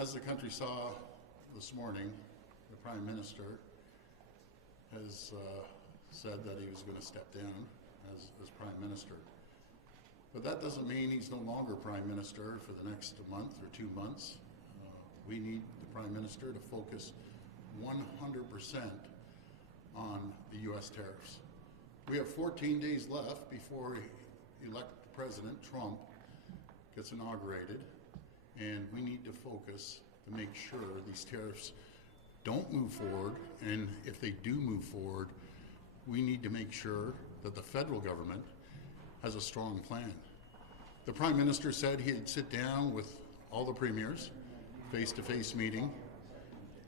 As the country saw this morning, the Prime Minister has said that he was going to step down as Prime Minister. But that doesn't mean he's no longer Prime Minister for the next month or 2 months. We need the Prime Minister to focus 100% on the U.S. tariffs. We have 14 days left before elect President Trump gets inaugurated, and we need to focus to make sure these tariffs don't move forward, and if they do move forward, we need to make sure that the federal government has a strong plan. The Prime Minister said he'd sit down with all the premiers, face-to-face meeting.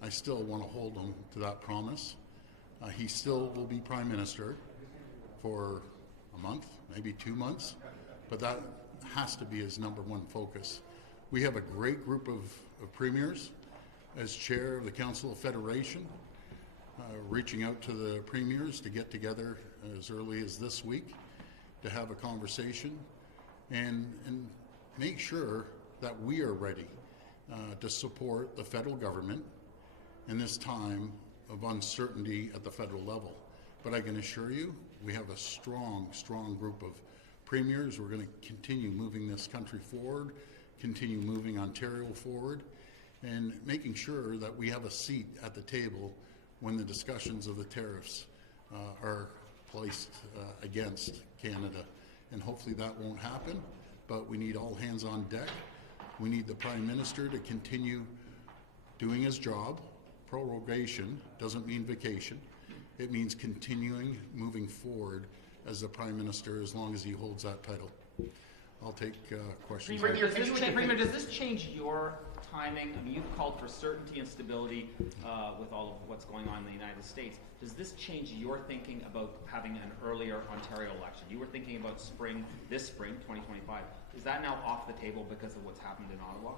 I still want to hold him to that promise. He still will be Prime Minister for a month, maybe 2 months, but that has to be his number one focus. We have a great group of premiers. As chair of the Council of Federation, reaching out to the premiers to get together as early as this week to have a conversation and make sure that we are ready to support the federal government in this time of uncertainty at the federal level. But I can assure you, we have a strong group of premiers. We're going to continue moving this country forward, continue moving Ontario forward, and making sure that we have a seat at the table when the discussions of the tariffs are placed against Canada. And hopefully that won't happen, but we need all hands on deck. We need the Prime Minister to continue doing his job. Prorogation doesn't mean vacation. It means continuing moving forward as the Prime Minister as long as he holds that title. I'll take questions. Premier, does this change your timing? I mean, you've called for certainty and stability with all of what's going on in the United States. Does this change your thinking about having an earlier Ontario election? You were thinking about this spring, 2025. Is that now off the table because of what's happened in Ottawa?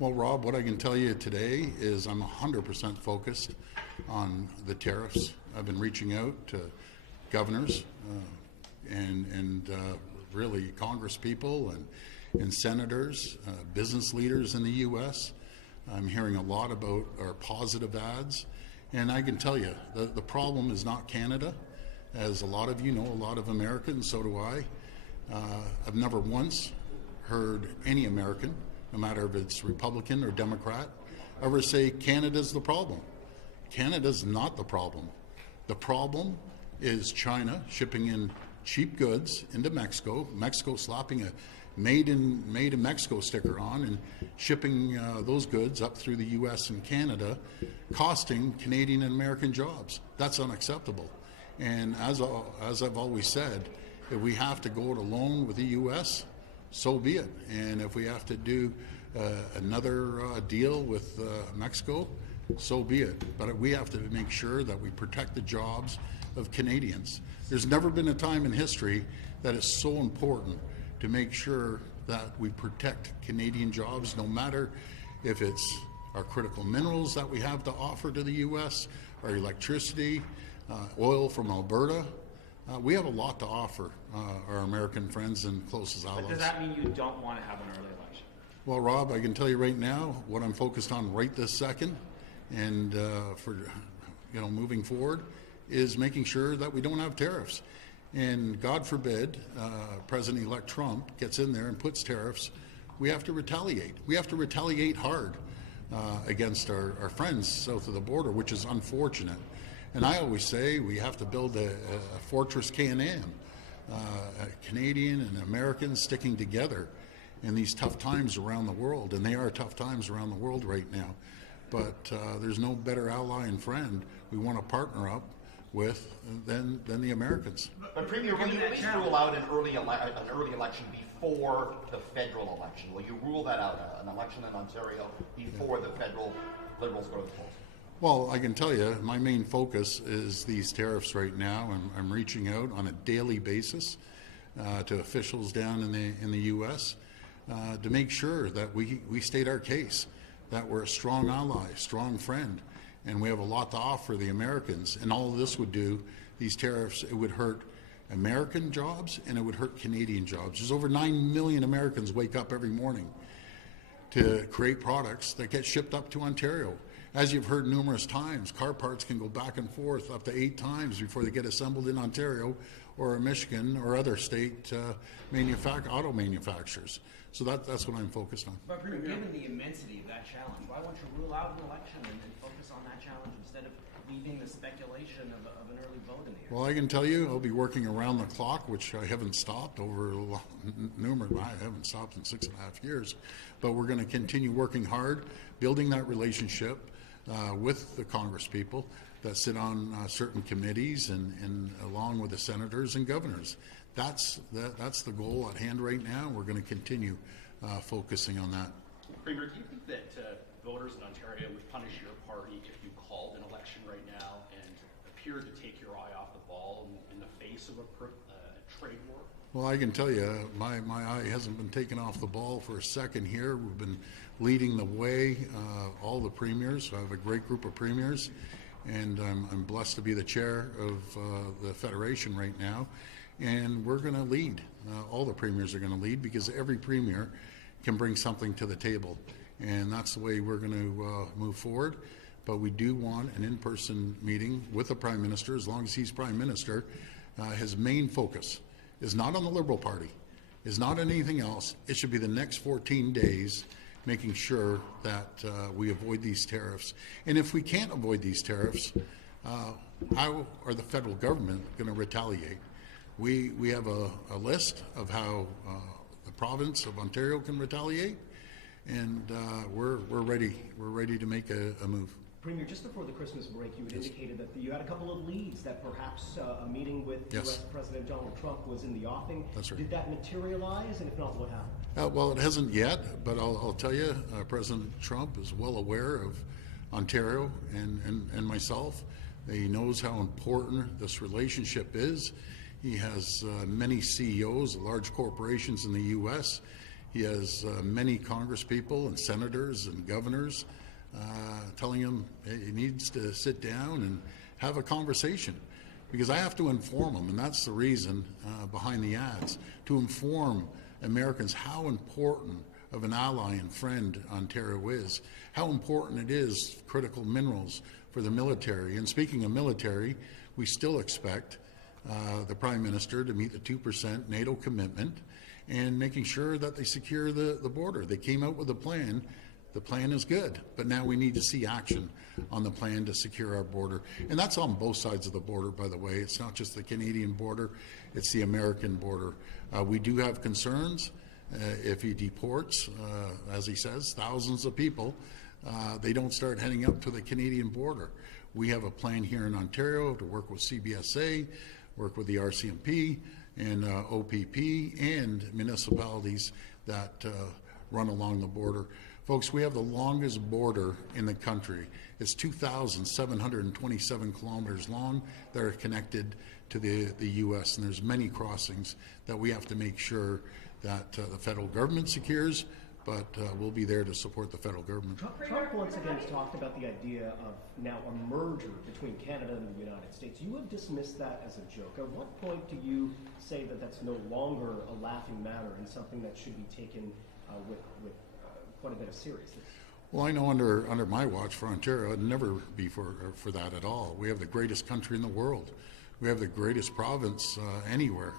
Well, Rob, what I can tell you today is I'm 100% focused on the tariffs. I've been reaching out to governors and really Congress people and senators, business leaders in the U.S. I'm hearing a lot about our positive ads. And I can tell you, the problem is not Canada. As a lot of you know, a lot of Americans, so do I. I've never once heard any American, no matter if it's Republican or Democrat, ever say Canada's the problem. Canada's not the problem. The problem is China shipping in cheap goods into Mexico, Mexico slapping a made in Mexico sticker on and shipping those goods up through the U.S. and Canada, costing Canadian and American jobs. That's unacceptable. And as I've always said, if we have to go it alone with the U.S., so be it. And if we have to do another deal with Mexico, so be it. But we have to make sure that we protect the jobs of Canadians. There's never been a time in history that is so important to make sure that we protect Canadian jobs, no matter if it's our critical minerals that we have to offer to the U.S., our electricity, oil from Alberta. We have a lot to offer our American friends and closest allies. But does that mean you don't want to have an early election? Well, Rob, I can tell you right now what I'm focused on right this second, and for moving forward, is making sure that we don't have tariffs. And God forbid President-elect Trump gets in there and puts tariffs, we have to retaliate. We have to retaliate hard against our friends south of the border, which is unfortunate. And I always say we have to build a fortress Can-Am, Canadian and Americans sticking together in these tough times around the world. And they are tough times around the world right now. But there's no better ally and friend we want to partner up with than the Americans. But Premier, will you at least rule out an early election before the federal election? Will you rule that out, an election in Ontario before the federal Liberals go to the polls? Well, I can tell you, my main focus is these tariffs right now. I'm reaching out on a daily basis to officials down in the U.S. To make sure that we state our case, that we're a strong ally, strong friend, and we have a lot to offer the Americans. And all this would do, these tariffs, it would hurt American jobs and it would hurt Canadian jobs. There's over 9 million Americans wake up every morning to create products that get shipped up to Ontario. As you've heard numerous times, car parts can go back and forth up to 8 times before they get assembled in Ontario or Michigan or other state auto manufacturers. So that's what I'm focused on. But Premier, given the immensity of that challenge, why won't you rule out an election and focus on that challenge instead of leaving the speculation of an early vote in the air? Well, I can tell you I'll be working around the clock, which I haven't stopped over I haven't stopped in 6.5 years. But we're going to continue working hard, building that relationship with the Congress people that sit on certain committees and along with the senators and governors. That's the goal at hand right now. We're going to continue focusing on that. Premier, do you think that voters in Ontario would punish your party if you called an election right now and appeared to take your eye off the ball in the face of a trade war? Well, I can tell you, my eye hasn't been taken off the ball for a second here. We've been leading the way, all the premiers. I have a great group of premiers, and I'm blessed to be the chair of the Federation right now. And we're going to lead. All the premiers are going to lead because every premier can bring something to the table. And that's the way we're going to move forward. But we do want an in-person meeting with the Prime Minister, as long as he's Prime Minister. His main focus is not on the Liberal Party, is not on anything else. It should be the next 14 days making sure that we avoid these tariffs. And if we can't avoid these tariffs, how are the federal government going to retaliate? We have a list of how the province of Ontario can retaliate, and we're ready. We're ready to make a move. Premier, just before the Christmas break, you had indicated that you had a couple of leads, that perhaps a meeting with U.S. President Donald Trump was in the offing. That's right. Did that materialize, and if not, what happened? Well, it hasn't yet, but I'll tell you, President Trump is well aware of Ontario and myself. He knows how important this relationship is. He has many CEOs of large corporations in the U.S. He has many congresspeople and senators and governors telling him he needs to sit down and have a conversation, because I have to inform him, and that's the reason behind the ads, to inform Americans how important of an ally and friend Ontario is, how important it is, critical minerals for the military. And speaking of military, we still expect the Prime Minister to meet the 2% NATO commitment and making sure that they secure the border. They came out with a plan. The plan is good, but now we need to see action on the plan to secure our border. And that's on both sides of the border, by the way. It's not just the Canadian border, it's the American border. We do have concerns if he deports, as he says, thousands of people, they don't start heading up to the Canadian border. We have a plan here in Ontario to work with CBSA, work with the RCMP and OPP and municipalities that run along the border. Folks, we have the longest border in the country. It's 2,727 kilometers long that are connected to the U.S., and there's many crossings that we have to make sure that the federal government secures, but we'll be there to support the federal government. Trump once again talked about the idea of now a merger between Canada and the United States. You have dismissed that as a joke. At what point do you say that that's no longer a laughing matter and something that should be taken with quite a bit of seriousness? Well, I know under my watch for Ontario, it'd never be for that at all. We have the greatest country in the world. We have the greatest province anywhere.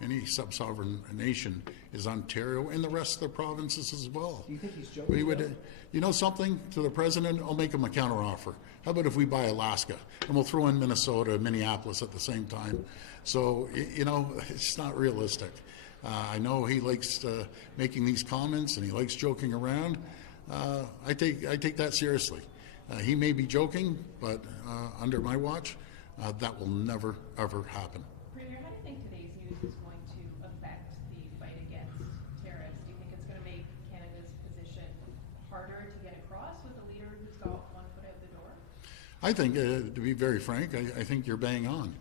Any sub-sovereign nation is Ontario, and the rest of the provinces as well. Do you think he's joking? You know something, to the president, I'll make him a counteroffer. How about if we buy Alaska, and we'll throw in Minnesota and Minneapolis at the same time? So, you know, it's not realistic. I know he likes making these comments, and he likes joking around. I take that seriously. He may be joking, but under my watch, that will never, ever happen. Premier, how do you think today's news is going to affect the fight against tariffs? Do you think it's going to make Canada's position harder to get across with a leader who's got one foot out the door? I think, to be very frank, I think you're bang on.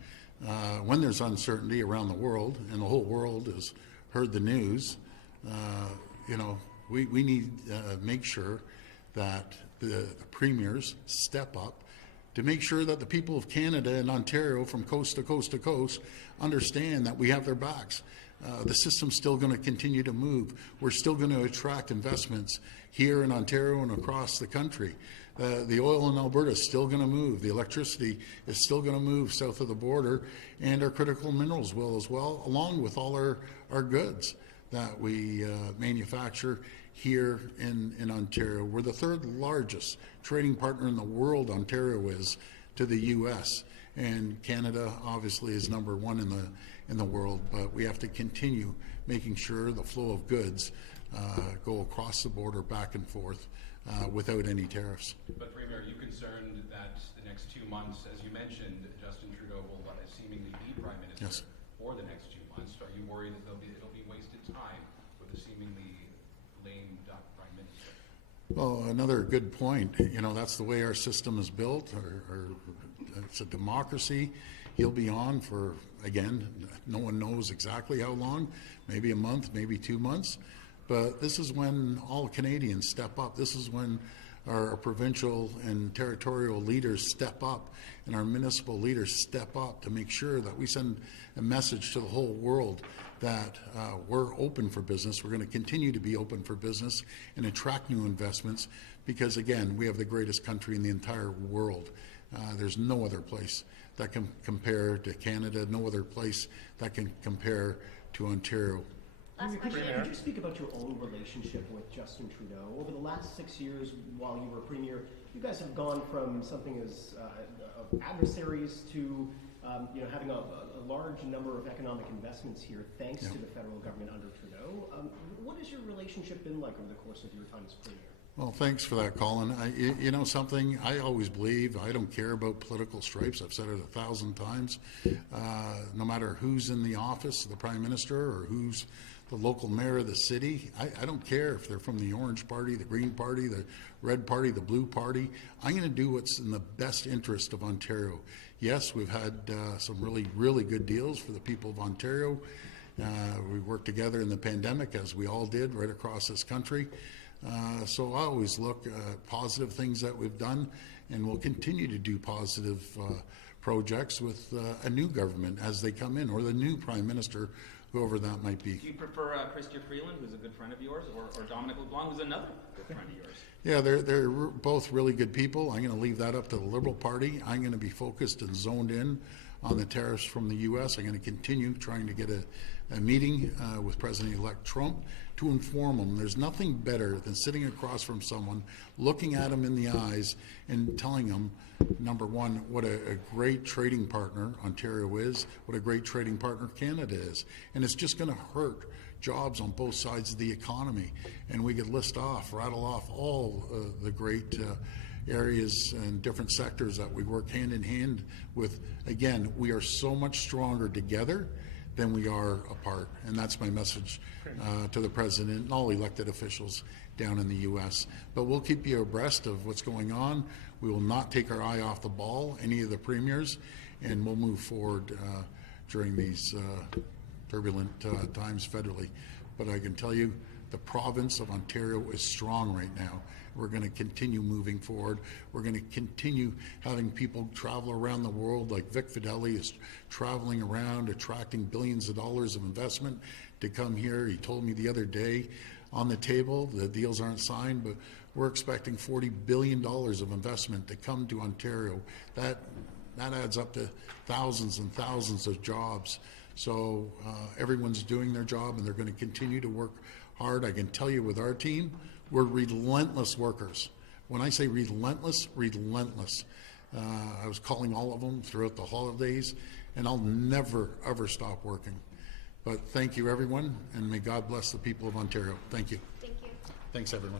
When there's uncertainty around the world, and the whole world has heard the news, you know, we need to make sure that the premiers step up to make sure that the people of Canada and Ontario from coast to coast to coast understand that we have their backs. The system's still going to continue to move. We're still going to attract investments here in Ontario and across the country. The oil in Alberta is still going to move. The electricity is still going to move south of the border, and our critical minerals will as well, along with all our goods that we manufacture here in Ontario. We're the third largest trading partner in the world, Ontario is, to the U.S., and Canada obviously is number one in the world, but we have to continue making sure the flow of goods go across the border back and forth without any tariffs. But Premier, are you concerned that the next 2 months, as you mentioned, Justin Trudeau will seemingly be Prime Minister Yes. for the next 2 months? Are you worried that it'll be wasted time with a seemingly lame duck Prime Minister? Well, another good point. You know, that's the way our system is built. It's a democracy. He'll be on for, again, no one knows exactly how long, maybe a month, maybe 2 months. But this is when all Canadians step up. This is when our provincial and territorial leaders step up and our municipal leaders step up to make sure that we send a message to the whole world that we're open for business. We're going to continue to be open for business and attract new investments because, again, we have the greatest country in the entire world. There's no other place that can compare to Canada, no other place that can compare to Ontario. Last question. Could you speak about your own relationship with Justin Trudeau? Over the last 6 years while you were Premier, you guys have gone from something as adversaries to having a large number of economic investments here thanks to the federal government under Trudeau. What has your relationship been like over the course of your time as Premier? Well, thanks for that, Colin. You know something, I always believe I don't care about political stripes. I've said it 1,000 times. No matter who's in the office, the Prime Minister, or who's the local mayor of the city, I don't care if they're from the Orange Party, the Green Party, the Red Party, the Blue Party. I'm going to do what's in the best interest of Ontario. Yes, we've had some really, really good deals for the people of Ontario. We worked together in the pandemic, as we all did, right across this country. So I always look at positive things that we've done, and we'll continue to do positive projects with a new government as they come in, or the new Prime Minister, whoever that might be. Do you prefer Chrystia Freeland, who's a good friend of yours, or Dominic LeBlanc, who's another good friend of yours? Yeah, they're both really good people. I'm going to leave that up to the Liberal Party. I'm going to be focused and zoned in on the tariffs from the U.S. I'm going to continue trying to get a meeting with President-elect Trump to inform him. There's nothing better than sitting across from someone, looking at him in the eyes and telling him, number one, what a great trading partner Ontario is, what a great trading partner Canada is. And it's just going to hurt jobs on both sides of the economy. And we could rattle off all the great areas and different sectors that we work hand in hand with. Again, we are so much stronger together than we are apart. And that's my message to the President and all elected officials down in the U.S. But we'll keep you abreast of what's going on. We will not take our eye off the ball, any of the premiers, and we'll move forward during these turbulent times federally. But I can tell you the province of Ontario is strong right now. We're going to continue moving forward. We're going to continue having people travel around the world, like Vic Fideli is traveling around, attracting billions of dollars of investment to come here. He told me the other day on the table, the deals aren't signed, but we're expecting $40 billion of investment to come to Ontario. That adds up to thousands and thousands of jobs. So everyone's doing their job, and they're going to continue to work hard. I can tell you with our team, we're relentless workers. When I say relentless, relentless. I was calling all of them throughout the holidays, and I'll never, ever stop working. But thank you, everyone, and may God bless the people of Ontario. Thank you. Thank you. Thanks, everyone.